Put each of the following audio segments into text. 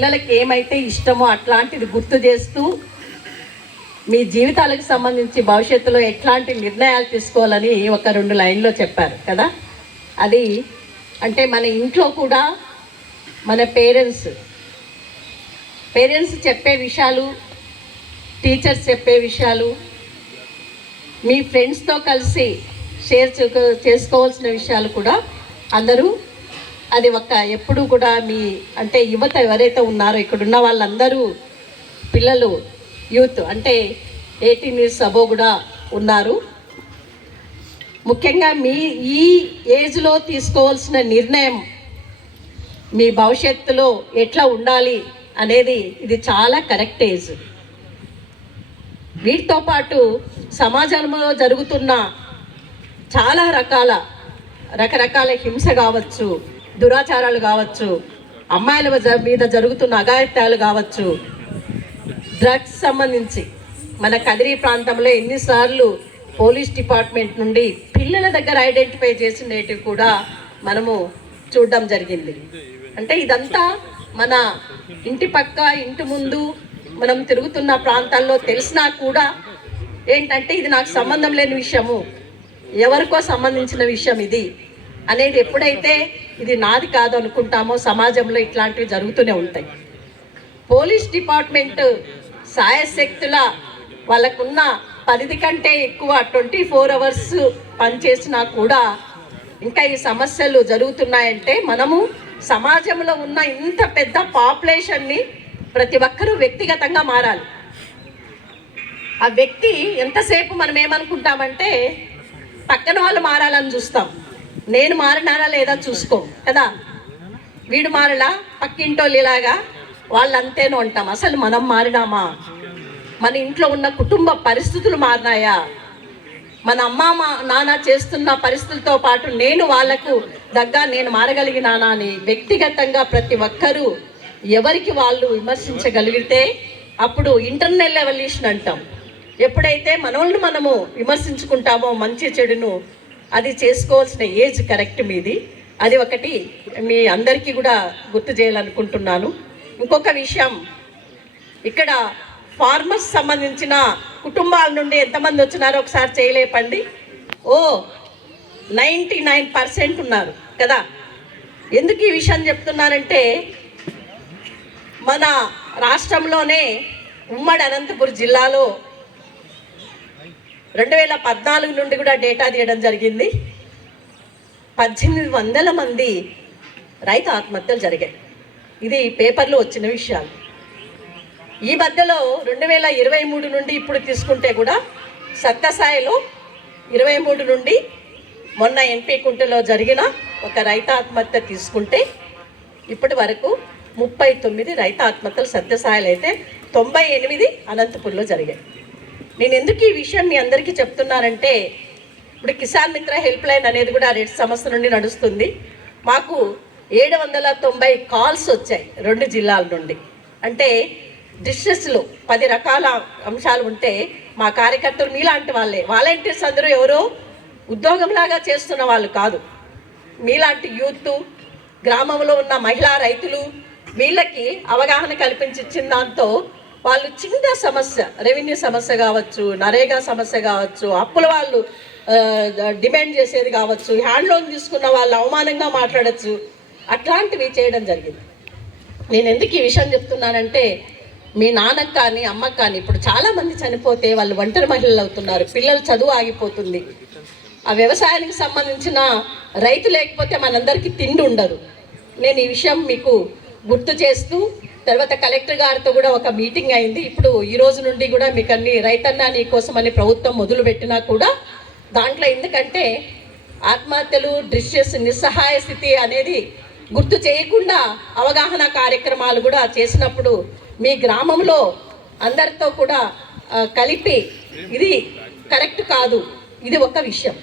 పిల్లలకి ఏమైతే ఇష్టమో అట్లాంటిది గుర్తు చేస్తూ మీ జీవితాలకు సంబంధించి భవిష్యత్తులో ఎట్లాంటి నిర్ణయాలు తీసుకోవాలని ఒక 2 లైన్లో చెప్పారు కదా. అది అంటే మన ఇంట్లో కూడా మన పేరెంట్స్ చెప్పే విషయాలు, టీచర్స్ చెప్పే విషయాలు, మీ ఫ్రెండ్స్తో కలిసి షేర్ చేసుకోవాల్సిన విషయాలు కూడా అందరూ అది ఎప్పుడు కూడా మీ అంటే యువత ఎవరైతే ఉన్నారో ఇక్కడున్న వాళ్ళందరూ పిల్లలు యూత్ అంటే 18 years అబో కూడా ఉన్నారు. ముఖ్యంగా మీ ఈ ఏజ్లో తీసుకోవాల్సిన నిర్ణయం మీ భవిష్యత్తులో ఎట్లా ఉండాలి అనేది ఇది చాలా కరెక్ట్ ఏజ్. వీటితో పాటు సమాజంలో జరుగుతున్న చాలా రకరకాల హింస కావచ్చు, దురాచారాలు కావచ్చు, అమ్మాయిల మీద జరుగుతున్న అఘాయిత్యాలు కావచ్చు, డ్రగ్స్ సంబంధించి మన కదిరి ప్రాంతంలో ఎన్నిసార్లు పోలీస్ డిపార్ట్మెంట్ నుండి పిల్లల దగ్గర ఐడెంటిఫై చేసినవి కూడా మనము చూడడం జరిగింది. అంటే ఇదంతా మన ఇంటి పక్క ఇంటి ముందు మనం తిరుగుతున్న ప్రాంతాల్లో తెలిసినా కూడా ఏంటంటే ఇది నాకు సంబంధం లేని విషయము, ఎవరికో సంబంధించిన విషయం ఇది అనేది ఎప్పుడైతే ఇది నాది కాదు అనుకుంటామో సమాజంలో ఇట్లాంటివి జరుగుతూనే ఉంటాయి. పోలీస్ డిపార్ట్మెంట్ సాయశక్తుల వాళ్ళకున్న పరిధి కంటే ఎక్కువ 24 hours పనిచేసినా కూడా ఇంకా ఈ సమస్యలు జరుగుతున్నాయంటే మనము సమాజంలో ఉన్న ఇంత పెద్ద పాపులేషన్ని ప్రతి ఒక్కరూ వ్యక్తిగతంగా మారాలి. ఆ వ్యక్తి ఎంతసేపు మనం ఏమనుకుంటామంటే పక్కన వాళ్ళు మారాలని చూస్తాం, నేను మారినానా లేదా చూసుకో కదా, వీడు మారలా పక్కింటోళ్ళు ఇలాగా వాళ్ళు అంతేనో అంటాం. అసలు మనం మారినామా? మన ఇంట్లో ఉన్న కుటుంబ పరిస్థితులు మారినాయా? మన అమ్మ నాన్న చేస్తున్న పరిస్థితులతో పాటు నేను వాళ్ళకు నేను మారగలిగినానా అని వ్యక్తిగతంగా ప్రతి ఒక్కరూ ఎవరికి వాళ్ళు విమర్శించగలిగితే అప్పుడు ఇంటర్నల్ ఎవల్యూషన్ అంటాం. ఎప్పుడైతే మనము విమర్శించుకుంటామో మంచి చెడును అది చేసుకోవాల్సిన ఏజ్ కరెక్ట్ మీది. అది ఒకటి మీ అందరికీ కూడా గుర్తు చేయాలనుకుంటున్నాను. ఇంకొక విషయం, ఇక్కడ ఫార్మర్స్ సంబంధించిన కుటుంబాల నుండి ఎంతమంది వచ్చినారో ఒకసారి చేయలేపండి. 99% ఉన్నారు కదా. ఎందుకు ఈ విషయం చెప్తున్నానంటే మన రాష్ట్రంలోనే ఉమ్మడి అనంతపురం జిల్లాలో 2014 నుండి కూడా డేటా తీయడం జరిగింది. 1800 మంది రైతు ఆత్మహత్యలు జరిగాయి. ఇది పేపర్లో వచ్చిన విషయాలు. ఈ మధ్యలో 2023 నుండి ఇప్పుడు తీసుకుంటే కూడా సత్యసాయిలో 23 నుండి మొన్న ఎంపీ కుంటలో జరిగిన ఒక రైతు ఆత్మహత్య తీసుకుంటే ఇప్పటి వరకు 39 రైతు ఆత్మహత్యలు సత్యసాయిలు అయితే 98 అనంతపురంలో జరిగాయి. నేను ఎందుకు ఈ విషయం మీ అందరికీ చెప్తున్నానంటే ఇప్పుడు కిసాన్ మిత్ర హెల్ప్ లైన్ అనేది కూడా రెడ్ సంస్థ నుండి నడుస్తుంది. మాకు 790 కాల్స్ వచ్చాయి 2 జిల్లాల నుండి. అంటే డిస్ట్రెస్లో 10 రకాల అంశాలు ఉంటే మా కార్యకర్తలు మీలాంటి వాళ్ళే, వాలంటీర్స్ అందరూ ఎవరో ఉద్యోగంలాగా చేస్తున్న వాళ్ళు కాదు, మీలాంటి యూత్ గ్రామంలో ఉన్న మహిళా రైతులు వీళ్ళకి అవగాహన కల్పించిన దాంతో వాళ్ళు చిన్న సమస్య, రెవెన్యూ సమస్య కావచ్చు, నరేగా సమస్య కావచ్చు, అప్పుల వాళ్ళు డిమాండ్ చేసేది కావచ్చు, హ్యాండ్ లోన్ తీసుకున్న వాళ్ళు అవమానంగా మాట్లాడచ్చు, అట్లాంటివి చేయడం జరిగింది. నేను ఎందుకు ఈ విషయం చెప్తున్నానంటే మీ నాన్నకు కానీ అమ్మకు కానీ ఇప్పుడు చాలామంది చనిపోతే వాళ్ళు ఒంటరి మహిళలు అవుతున్నారు, పిల్లలు చదువు ఆగిపోతుంది. ఆ వ్యవసాయానికి సంబంధించిన రైతు లేకపోతే మనందరికీ తిండి ఉండదు. నేను ఈ విషయం మీకు గుర్తు చేస్తూ తర్వాత కలెక్టర్ గారితో కూడా ఒక మీటింగ్ అయింది. ఇప్పుడు ఈ రోజు నుండి కూడా మీకు అన్ని రైతన్న నీ కోసం అని ప్రభుత్వం మొదలు పెట్టినా కూడా దాంట్లో ఎందుకంటే ఆత్మహత్యలు, డిస్ట్రెస్, నిస్సహాయ స్థితి అనేది గుర్తు చేయకుండా అవగాహన కార్యక్రమాలు కూడా చేసినప్పుడు మీ గ్రామంలో అందరితో కూడా కలిపి ఇది కరెక్ట్ కాదు, ఇది ఒక విషయం.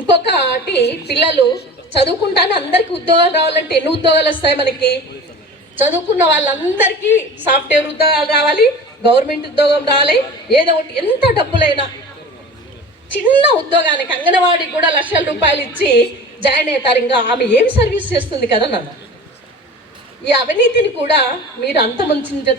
ఇంకొకటి పిల్లలు చదువుకుంటానే అందరికీ ఉద్యోగాలు రావాలంటే ఎన్ని ఉద్యోగాలు వస్తాయి మనకి? చదువుకున్న వాళ్ళందరికీ సాఫ్ట్వేర్ ఉద్యోగాలు రావాలి, గవర్నమెంట్ ఉద్యోగం రావాలి, ఏదో ఒకటి. ఎంత డబ్బులైనా చిన్న ఉద్యోగానికి అంగన్వాడికి కూడా లక్షల రూపాయలు ఇచ్చి జాయిన్ అవుతారు. ఇంకా ఆమె ఏమి సర్వీస్ చేస్తుంది కదా నాన్న? ఈ అవినీతిని కూడా మీరు అంతమొందించ